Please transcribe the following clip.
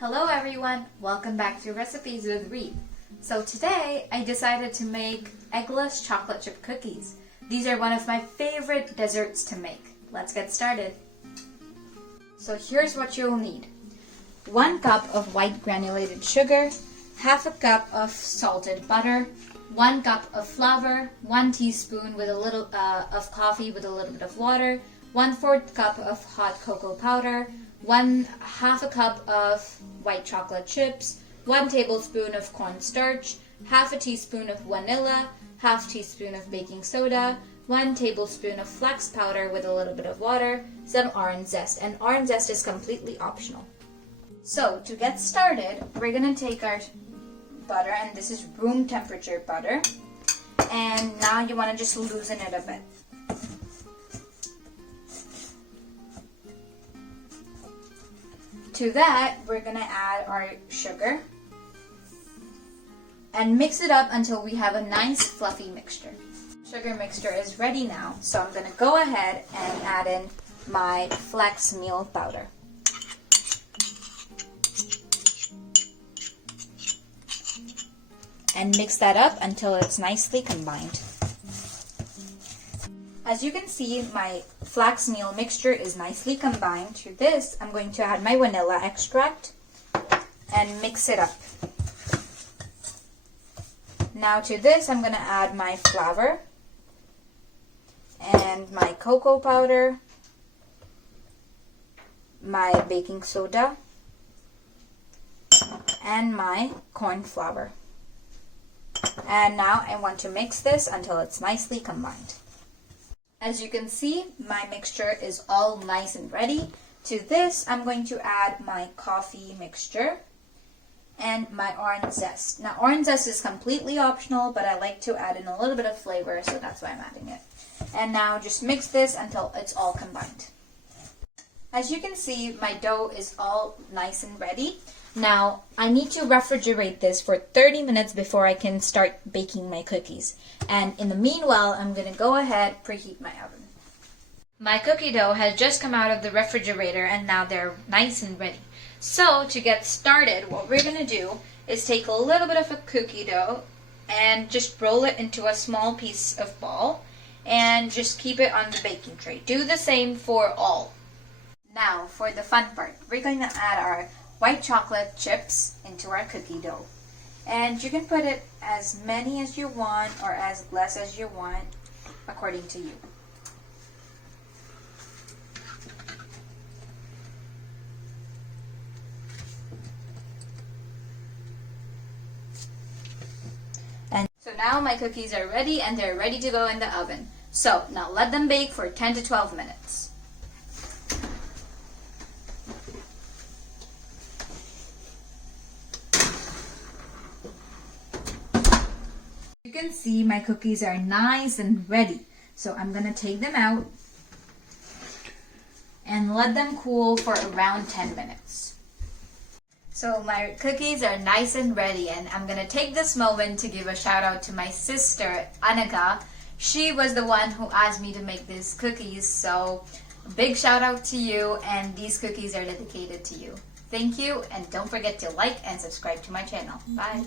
Hello everyone, welcome back to Recipes with Reed. So today I decided to make eggless chocolate chip cookies. These are one of my favorite desserts to make. Let's get started. So here's what you'll need. 1 cup of white granulated sugar, half a cup of salted butter, 1 cup of flour, 1 teaspoon with a little of coffee with a little bit of water, 1/4 cup of hot cocoa powder, 1/2 a cup of white chocolate chips, 1 tablespoon of cornstarch, half a teaspoon of vanilla, half teaspoon of baking soda, 1 tablespoon of flax powder with a little bit of water, some orange zest, and orange zest is completely optional. So to get started, we're gonna take our butter, and this is room temperature butter, and now you wanna just loosen it a bit. To that, we're gonna add our sugar and mix it up until we have a nice fluffy mixture. Sugar mixture is ready now, so I'm gonna go ahead and add in my flax meal powder. And mix that up until it's nicely combined. As you can see, my flax meal mixture is nicely combined. To this, I'm going to add my vanilla extract and mix it up. Now to this, I'm going to add my flour and my cocoa powder, my baking soda, and my corn flour. And now I want to mix this until it's nicely combined. As you can see, my mixture is all nice and ready. To this, I'm going to add my coffee mixture and my orange zest. Now, orange zest is completely optional, but I like to add in a little bit of flavor, so that's why I'm adding it. And now just mix this until it's all combined. As you can see, my dough is all nice and ready. Now, I need to refrigerate this for 30 minutes before I can start baking my cookies. And in the meanwhile, I'm going to go ahead preheat my oven. My cookie dough has just come out of the refrigerator and now they're nice and ready. So, to get started, what we're going to do is take a little bit of a cookie dough and just roll it into a small piece of ball and just keep it on the baking tray. Do the same for all. Now, for the fun part, we're going to add our white chocolate chips into our cookie dough. And you can put it as many as you want or as less as you want, according to you. And so now my cookies are ready and they're ready to go in the oven. So now let them bake for 10 to 12 minutes. You can see my cookies are nice and ready. So I'm going to take them out and let them cool for around 10 minutes. So my cookies are nice and ready, and I'm going to take this moment to give a shout out to my sister, Annika. She was the one who asked me to make these cookies, so a big shout out to you, and these cookies are dedicated to you. Thank you, and don't forget to like and subscribe to my channel. Bye!